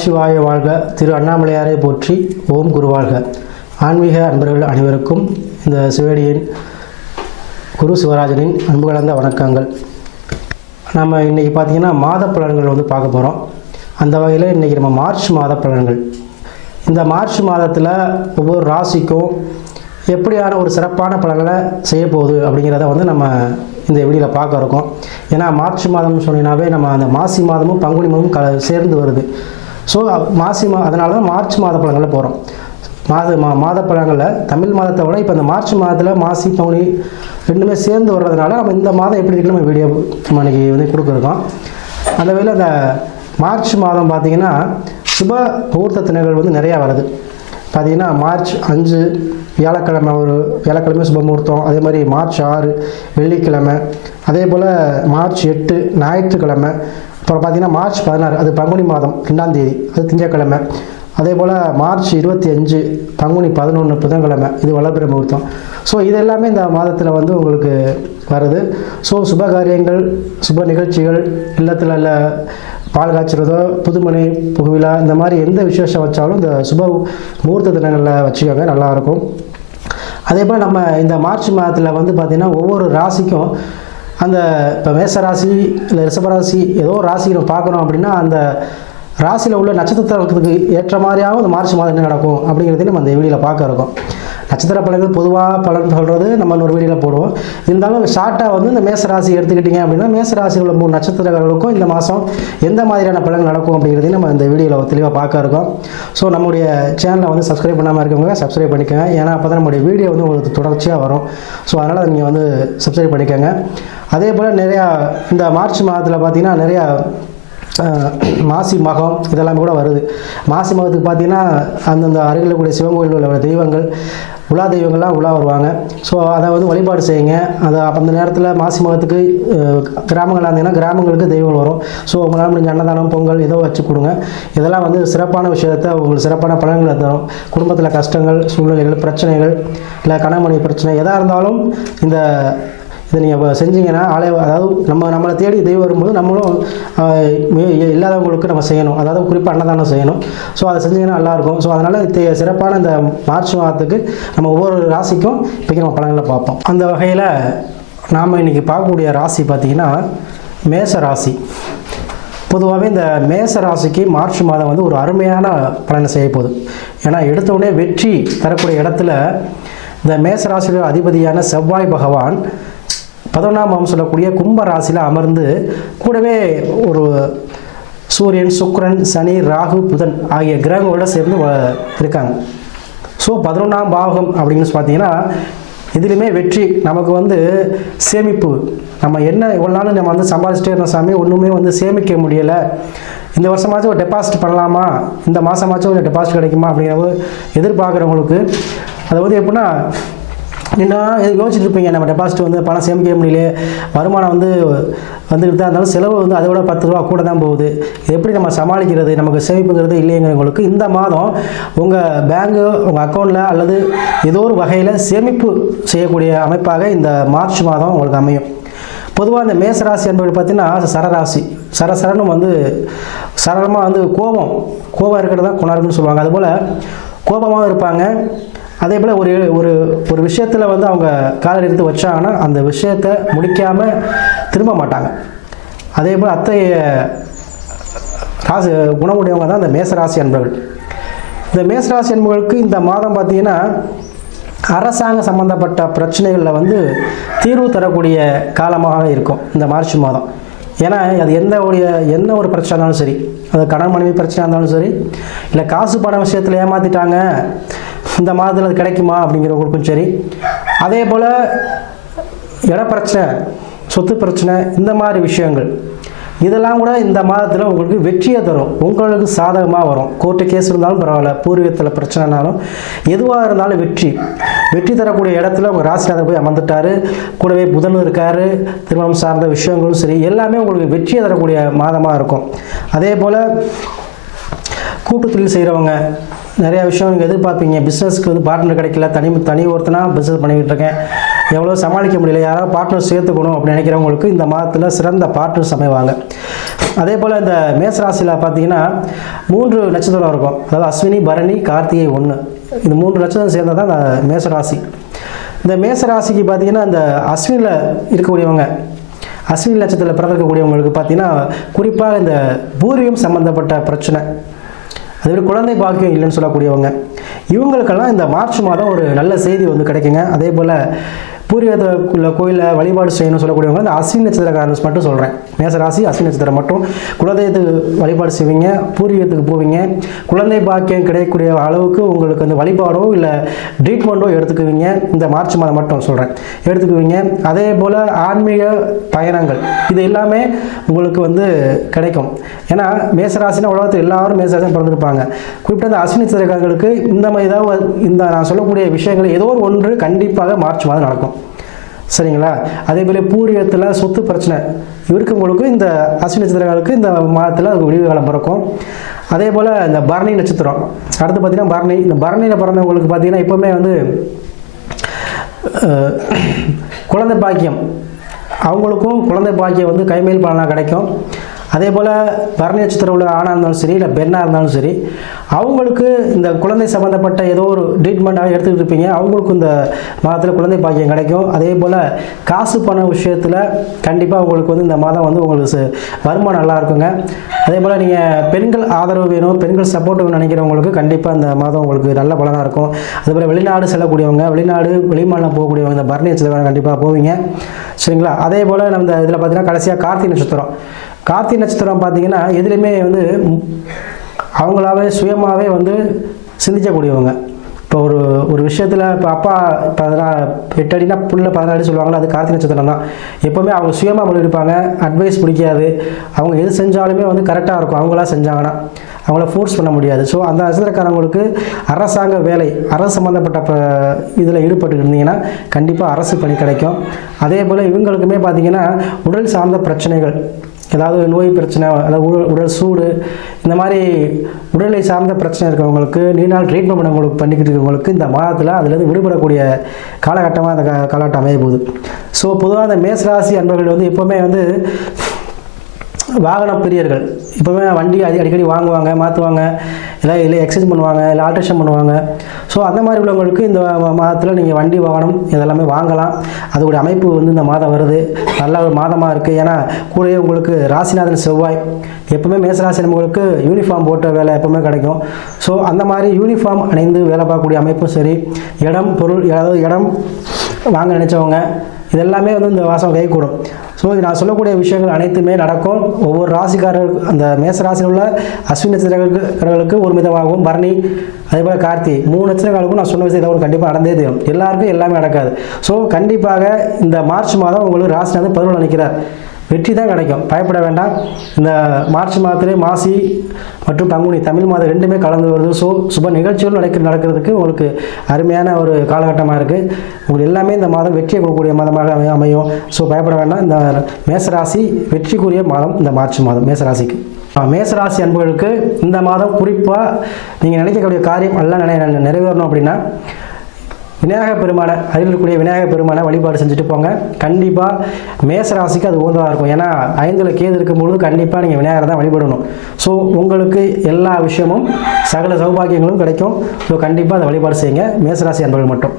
நமசிவாய வாழ்க. திரு அண்ணாமலையாரை போற்றி. ஓம் குருவாழ்க. ஆன்மீக அன்பர்கள் அனைவருக்கும் இந்த சிவடியின் குரு சிவராஜனின் அன்பு கலந்த வணக்கங்கள். நம்ம இன்றைக்கி பார்த்திங்கன்னா மாத பலன்கள் பார்க்க போகிறோம். அந்த வகையில் இன்றைக்கி நம்ம மார்ச் மாத பலன்கள். இந்த மார்ச் மாதத்தில் ஒவ்வொரு ராசிக்கும் எப்படியான ஒரு சிறப்பான பலன்களை செய்ய போகுது அப்படிங்கிறத நம்ம இந்த வீடியோவில் பார்க்க இருக்கோம். ஏன்னா மார்ச் மாதம்னு சொன்னீங்கன்னாவே நம்ம அந்த மாசி மாதமும் பங்குனி மாதமும் சேர்ந்து வருது. ஸோ அதனால தான் மார்ச் மாத பலன்களில் போகிறோம். மாத பலன்களில் தமிழ் மாதத்தை விட இப்போ இந்த மார்ச் மாதத்தில் மாசி பங்குனி ரெண்டுமே சேர்ந்து வர்றதுனால நம்ம இந்த மாதம் எப்படி இருக்குன்னு நம்ம வீடியோ நம்ம இன்றைக்கி கொடுக்குறோம். அந்த வகையில் அந்த மார்ச் மாதம் பார்த்திங்கன்னா சுப முகூர்த்த தினங்கள் நிறையா வருது. பார்த்திங்கன்னா மார்ச் 5 வியாழக்கிழமை, ஒரு வியாழக்கிழமை சுப முகூர்த்தம். அதே மாதிரி மார்ச் 6 வெள்ளிக்கிழமை. அதே போல் மார்ச் 8 ஞாயிற்றுக்கிழமை. அப்புறம் பார்த்திங்கன்னா மார்ச் 16 அது பங்குனி மாதம் 2ஆம் தேதி, அது திங்கட்கிழமை. அதே போல் மார்ச் 25 பங்குனி 11 புதன்கிழமை, இது வளர்பிறை முகூர்த்தம். ஸோ இது எல்லாமே இந்த மாதத்தில் உங்களுக்கு வருது. ஸோ சுப காரியங்கள், சுப நிகழ்ச்சிகள், இல்லத்தில் இல்லை பால் காய்ச்சிறதோ, புதுமனை புகுவிழா, இந்த மாதிரி எந்த விசேஷம் வச்சாலும் இந்த சுப முகூர்த்த தினங்களில் வச்சுக்கோங்க, நல்லாயிருக்கும். அதே போல் நம்ம இந்த மார்ச் மாதத்தில் பார்த்திங்கன்னா ஒவ்வொரு ராசிக்கும் அந்த இப்போ மேச ராசி இல்லை ரிஷபராசி ஏதோ ராசி நம்ம பார்க்குறோம் அப்படின்னா அந்த ராசியில் உள்ள நட்சத்திரத்துக்கு ஏற்ற மாதிரியாகவும் இந்த மார்ச் மாதம் என்ன நடக்கும் அப்படிங்கிறதையும் நம்ம அந்த வீடியோவில் பார்க்க இருக்கோம். நட்சத்திர பலன்கள் பொதுவாக பலன் சொல்கிறது நம்ம ஒரு வீடியோவில் போடுவோம். இருந்தாலும் ஷார்ட்டாக இந்த மேச ராசி எடுத்துக்கிட்டிங்க அப்படின்னா மேச ராசியில் உள்ள 3 நட்சத்திரங்களுக்கும் இந்த மாதம் எந்த மாதிரியான பலன்கள் நடக்கும் அப்படிங்கிறதையும் நம்ம இந்த வீடியோவில் தெளிவாக பார்க்க இருக்கோம். ஸோ நம்முடைய சேனலை சப்ஸ்கிரைப் பண்ணாமல் இருக்கவங்க சப்ஸ்கிரைப் பண்ணிக்கோங்க. ஏன்னா அப்போ தான் நம்முடைய வீடியோ உங்களுக்கு தொடர்ச்சியாக வரும். ஸோ அதனால் நீங்கள் சப்ஸ்கிரைப் பண்ணிக்கோங்க. அதே போல் நிறையா இந்த மார்ச் மாதத்தில் பார்த்திங்கன்னா நிறையா மாசி மகம் இதெல்லாம் கூட வருது. மாசி மகத்துக்கு பார்த்திங்கன்னா அந்தந்த அருகில் கூடிய சிவன் கோயிலில் உள்ள தெய்வங்கள், உலா தெய்வங்கள்லாம் உலா வருவாங்க. ஸோ அதை வழிபாடு செய்யுங்க. அதை அந்த நேரத்தில் மாசி மகத்துக்கு கிராமங்களாக இருந்தீங்கன்னா கிராமங்களுக்கு தெய்வங்கள் வரும். ஸோ உங்களால் முடிஞ்ச அன்னதானம், பொங்கல் ஏதோ வச்சு கொடுங்க. இதெல்லாம் சிறப்பான விஷயத்தை உங்களுக்கு சிறப்பான பலன்களை தரும். குடும்பத்தில் கஷ்டங்கள், சூழ்நிலைகள், பிரச்சனைகள், இல்லை கணவன் பிரச்சனை எதாக இருந்தாலும் இதை நீங்கள் செஞ்சீங்கன்னா அதாவது நம்மளை தேடி தெய்வம் வரும்போது நம்மளும் இல்லாதவங்களுக்கு நம்ம செய்யணும். அதாவது குறிப்பாக அன்னதானம் செய்யணும். ஸோ அதை செஞ்சிங்கன்னா நல்லாயிருக்கும். ஸோ அதனால் சிறப்பான இந்த மார்ச் மாதத்துக்கு நம்ம ஒவ்வொரு ராசிக்கும் இன்றைக்கி நம்ம பலன்களை பார்ப்போம். அந்த வகையில் நாம் இன்றைக்கி பார்க்கக்கூடிய ராசி பார்த்திங்கன்னா மேச ராசி. பொதுவாகவே இந்த மேச ராசிக்கு மார்ச் மாதம் ஒரு அருமையான பலனை செய்ய போகுது. ஏன்னா எடுத்தவுடனே வெற்றி தரக்கூடிய இடத்துல இந்த மேச ராசியோட அதிபதியான செவ்வாய் பகவான் 11ஆம் பாவம் சொல்லக்கூடிய கும்ப ராசியில் அமர்ந்து கூடவே ஒரு சூரியன், சுக்கிரன், சனி, ராகு, புதன் ஆகிய கிரகங்களோட சேர்ந்து இருக்காங்க. ஸோ 11ஆம் பாவம் அப்படின்னு பார்த்தீங்கன்னா இதுலேயுமே வெற்றி. நமக்கு சேமிப்பு, நம்ம என்ன இவ்வளோ நாள் நம்ம சம்பாதிச்சிட்டே இருந்த சாமி ஒன்றுமே சேமிக்க முடியலை, இந்த வருஷமாச்சும் ஒரு டெபாசிட் பண்ணலாமா, இந்த மாதமாச்சும் ஒரு டெபாசிட் கிடைக்குமா அப்படிங்கிற எதிர்பார்க்குறவங்களுக்கு அது எப்படின்னா இன்னும் யோசிச்சுட்டு இருப்பீங்க, நம்ம டெபாசிட் பணம் சேமிக்க முடியல, வருமானம் வந்துக்கிட்டு தான் இருந்தாலும் செலவு அதை விட 10 ரூபா கூட தான் போகுது, எப்படி நம்ம சமாளிக்கிறது, நமக்கு சேமிப்புங்கிறது இல்லைங்கிறவங்களுக்கு இந்த மாதம் உங்கள் பேங்கு, உங்கள் அக்கௌண்ட்டில் அல்லது ஏதோ ஒரு வகையில் சேமிப்பு செய்யக்கூடிய அமைப்பாக இந்த மார்ச் மாதம் உங்களுக்கு அமையும். பொதுவாக இந்த மேசராசி என்பது பார்த்திங்கன்னா சரராசி. சரசரன்னு சரளமாக கோபம் இருக்கிறது தான் குணருக்குன்னு சொல்லுவாங்க. அதுபோல் கோபமாக இருப்பாங்க. அதே போல் ஒரு விஷயத்தில் அவங்க காலை எடுத்து வச்சாங்கன்னா அந்த விஷயத்தை முடிக்காமல் திரும்ப மாட்டாங்க. அதே போல் அத்தகைய ராசி குணமுடையவங்க தான் இந்த மேசராசி அன்பர்கள். இந்த மேசராசி அன்பர்களுக்கு இந்த மாதம் பார்த்திங்கன்னா அரசாங்க சம்பந்தப்பட்ட பிரச்சனைகளில் தீர்வு தரக்கூடிய காலமாக இருக்கும் இந்த மார்ச் மாதம். ஏன்னா அது என்ன ஒரு பிரச்சனை இருந்தாலும் சரி, அது கணவன் மனைவி பிரச்சனை இருந்தாலும் சரி, இல்லை காசு பண விஷயத்தில் ஏமாற்றிட்டாங்க, இந்த மாதத்தில் அது கிடைக்குமா அப்படிங்கிறவங்களுக்கும் சரி, அதே போல் இட பிரச்சனை, சொத்து பிரச்சனை, இந்த மாதிரி விஷயங்கள் இதெல்லாம் கூட இந்த மாதத்தில் உங்களுக்கு வெற்றியை தரும். உங்களுக்கு சாதகமாக வரும். கோர்ட்டு கேஸ் இருந்தாலும் பரவாயில்ல, பூர்வீகத்தில் பிரச்சனைனாலும் எதுவாக இருந்தாலும் வெற்றி தரக்கூடிய இடத்துல உங்கள் ராசிநாதர் போய் அமர்ந்துட்டார். கூடவே புதன் இருக்கார். திருமணம் சார்ந்த விஷயங்களும் சரி எல்லாமே உங்களுக்கு வெற்றியை தரக்கூடிய மாதமாக இருக்கும். அதே போல் கூட்டு தொழில் செய்கிறவங்க நிறையா விஷயம் நீங்கள் எதிர்பார்ப்பீங்க. பிஸ்னஸ்க்கு பார்ட்னர் கிடைக்கல, தனி ஒருத்தனா பிஸ்னஸ் பண்ணிக்கிட்டு இருக்கேன், எவ்வளோ சமாளிக்க முடியல, யாராவது பார்ட்னர் சேர்த்துக்கணும் அப்படின்னு நினைக்கிறவங்களுக்கு இந்த மாதத்தில் சிறந்த பார்ட்னர்ஸ் அமைவாங்க. அதே போல் இந்த மேசராசியில் பார்த்தீங்கன்னா 3 நட்சத்திரம் இருக்கும். அதாவது அஸ்வினி, பரணி, கார்த்திகை 1, இந்த 3 நட்சத்திரம் சேர்ந்தது தான் இந்த மேசராசி. இந்த மேசராசிக்கு பார்த்தீங்கன்னா இந்த அஸ்வினியில் இருக்கக்கூடியவங்க, அஸ்வினி நட்சத்திரத்தில் பிறந்திருக்கக்கூடியவங்களுக்கு பார்த்தீங்கன்னா குறிப்பாக இந்த பூர்வீகம் சம்பந்தப்பட்ட பிரச்சனை, அதுமாதிரி குழந்தை பாக்கியம் இல்லைன்னு சொல்லக்கூடியவங்க, இவங்களுக்கெல்லாம் இந்த மார்ச் மாதம் ஒரு நல்ல செய்தி வந்து கிடைக்குங்க. அதே போல் பூர்வீகத்துக்குள்ள கோயிலில் வழிபாடு செய்யணும்னு சொல்லக்கூடியவங்க இந்த அஸ்வினி நட்சத்திரக்காரன்ஸ் மட்டும் சொல்கிறேன். மேசராசி அஸ்வினி நட்சத்திரம் மட்டும் குலதெய்வத்துக்கு வழிபாடு செய்வீங்க, பூர்வீகத்துக்கு போவீங்க, குழந்தை பாக்கியம் கிடைக்கக்கூடிய அளவுக்கு உங்களுக்கு அந்த வழிபாடோ இல்லை ட்ரீட்மெண்ட்டோ எடுத்துக்குவீங்க. இந்த மார்ச் மாதம் மட்டும் சொல்கிறேன், எடுத்துக்குவீங்க. அதே போல் ஆன்மீக பயணங்கள் இது எல்லாமே உங்களுக்கு வந்து கிடைக்கும். ஏன்னா மேசராசினா உலகத்தில் எல்லாரும் மேசராசியும் பிறந்திருப்பாங்க. குறிப்பிட்ட அந்த அஸ்வினி நட்சத்திரக்காரங்களுக்கு இந்த மாதிரி ஏதாவது இந்த நான் சொல்லக்கூடிய விஷயங்கள் ஏதோ ஒன்று கண்டிப்பாக மார்ச் மாதம் நடக்கும். சரிங்களா? அதே போல் பூர்வீகத்தில் சொத்து பிரச்சனை இருக்கவங்களுக்கு இந்த அஸ்வினி நட்சத்திரங்களுக்கு இந்த மாதத்தில் அது விடிவு காலம் பிறக்கும். அதே போல் இந்த பரணி நட்சத்திரம் அடுத்து பார்த்தீங்கன்னா பரணி, இந்த பரணியில் பிறந்தவங்களுக்கு பார்த்தீங்கன்னா எப்போவுமே வந்து குழந்தை பாக்கியம், அவங்களுக்கும் குழந்தை பாக்கியம் வந்து கைமேல் பலனாக கிடைக்கும். அதே போல் பரணி நட்சத்திரம் உள்ள ஆணாக இருந்தாலும் சரி இல்லை பெண்ணாக இருந்தாலும் சரி, அவங்களுக்கு இந்த குழந்தை சம்மந்தப்பட்ட ஏதோ ஒரு ட்ரீட்மெண்ட்டாக எடுத்துக்கிட்டு இருப்பீங்க, அவங்களுக்கும் இந்த மாதத்தில் குழந்தை பாக்கியம் கிடைக்கும். அதே போல் காசு பண விஷயத்தில் கண்டிப்பாக உங்களுக்கு வந்து இந்த மாதம் வந்து உங்களுக்கு வருமானம் நல்லா இருக்குங்க. அதே போல் நீங்கள் பெண்கள் ஆதரவு வேணும், பெண்கள் சப்போர்ட் வேணும்னு நினைக்கிறவங்களுக்கு கண்டிப்பாக இந்த மாதம் உங்களுக்கு நல்ல பலனாக இருக்கும். அதே போல் வெளிநாடு செல்லக்கூடியவங்க, வெளிமாநிலம் போகக்கூடியவங்க இந்த பரணி நட்சத்திரம் கண்டிப்பாக போவீங்க. சரிங்களா? அதே போல் நம்ம இதில் பார்த்தீங்கன்னா கடைசியாக கார்த்திகை நட்சத்திரம். கார்த்திகை நட்சத்திரம் பார்த்தீங்கன்னா எதுலேயுமே வந்து அவங்களாவே சுயமாகவே வந்து சிந்திக்கக்கூடியவங்க. இப்போ ஒரு விஷயத்தில் இப்போ அப்பா 8 அடினா புள்ள 14 அடி சொல்லுவாங்களா, அது கார்த்திகை நட்சத்திரம் தான். எப்போவுமே அவங்க சுயமாக முடிவெடுப்பாங்க, அட்வைஸ் பிடிக்காது, அவங்க எது செஞ்சாலுமே வந்து கரெக்டாக இருக்கும். அவங்களா செஞ்சாங்கன்னா அவங்கள ஃபோர்ஸ் பண்ண முடியாது. ஸோ அந்த நட்சத்திரக்காரங்களுக்கு அரசாங்க வேலை, அரசு சம்மந்தப்பட்ட இதில் ஈடுபட்டு இருந்தீங்கன்னா கண்டிப்பாக அரசு பணி கிடைக்கும். அதே போல் இவங்களுக்குமே பார்த்தீங்கன்னா உடல் சார்ந்த பிரச்சனைகள், ஏதாவது நோய் பிரச்சனை, அதாவது உடல் சூடு, இந்த மாதிரி உடலை சார்ந்த பிரச்சனை இருக்கிறவங்களுக்கு நீண்ட நாள் ட்ரீட்மெண்ட் பண்ணிக்கிட்டு இருக்கவங்களுக்கு இந்த மாதத்தில் அதுலேருந்து விடுபடக்கூடிய காலகட்டமாக அந்த காலகட்டம் அமைய போகுது. ஸோ பொதுவாக அந்த மேசராசி அன்பர்கள் வந்து எப்போவுமே வந்து வாகன பிரியர்கள், இப்போவே வண்டி அடிக்கடி வாங்குவாங்க, மாற்றுவாங்க, இல்லை எக்ஸ்சேஞ்ச் பண்ணுவாங்க, இல்லை ஆல்ட்ரேஷன் பண்ணுவாங்க. ஸோ அந்த மாதிரி உள்ளவங்களுக்கு இந்த மாதத்தில் நீங்கள் வண்டி வாகனம் இதெல்லாமே வாங்கலாம். அதோடைய அமைப்பு வந்து இந்த மாதம் வருது, நல்ல ஒரு மாதமாக இருக்குது. ஏன்னா கூடவே உங்களுக்கு ராசிநாதன் செவ்வாய், எப்போவுமே மேசராசி நம்மளுக்கு யூனிஃபார்ம் போட்ட வேலை எப்போவுமே கிடைக்கும். ஸோ அந்த மாதிரி யூனிஃபார்ம் அணிந்து வேலை பார்க்கக்கூடிய அமைப்பும் சரி, இடம் பொருள், ஏதாவது இடம் வாங்க நினச்சவங்க இதெல்லாமே வந்து இந்த மாதம் கைகூடும். ஸோ நான் சொல்லக்கூடிய விஷயங்கள் அனைத்துமே நடக்கும். ஒவ்வொரு ராசிக்காரர் அந்த மேசராசியில் உள்ள அஸ்வினி நட்சத்திரக்காரர்களுக்கு ஒரு மிதமாகவும், பரணி அதே போல் கார்த்திகை 3 நட்சத்திரக்காரர்களுக்கும் நான் சொன்ன விஷயம் ஏதாவது கண்டிப்பாக நடந்தே தெரியும். எல்லாருக்கும் எல்லாமே நடக்காது. ஸோ கண்டிப்பாக இந்த மார்ச் மாதம் உங்களுக்கு ராசிநாதன் 11 நிற்கிறார், வெற்றி தான் கிடைக்கும், பயப்பட வேண்டாம். இந்த மார்ச் மாதத்திலே மாசி மற்றும் பங்குனி தமிழ் மாதம் 2மே கலந்து வருது. ஸோ சுப நிகழ்ச்சிகள் நடக்கிறதுக்கு உங்களுக்கு அருமையான ஒரு காலகட்டமாக இருக்குது. உங்களுக்கு எல்லாமே இந்த மாதம் வெற்றியை கொடுக்கக்கூடிய மாதமாக அமையும். ஸோ பயப்பட வேண்டாம். இந்த மேசராசி வெற்றிக்குரிய மாதம் இந்த மார்ச் மாதம் மேசராசிக்கு. மேசராசி அன்புகளுக்கு இந்த மாதம் குறிப்பாக நீங்கள் நினைக்கக்கூடிய காரியம் எல்லாம் நிறைவேறணும் அப்படின்னா விநாயகர் பெருமானை, அருகில் விநாயகர் பெருமானை வழிபாடு செஞ்சுட்டு போங்க. கண்டிப்பாக மேசராசிக்கு அது உகந்ததாக இருக்கும். ஏன்னா 5ல் கேது இருக்கும்பொழுது கண்டிப்பாக நீங்கள் விநாயகரை தான் வழிபடணும். ஸோ உங்களுக்கு எல்லா விஷயமும் சகல சௌபாகியங்களும் கிடைக்கும். ஸோ கண்டிப்பாக அதை வழிபாடு செய்யுங்க மேசராசி அன்பர்கள் மட்டும்.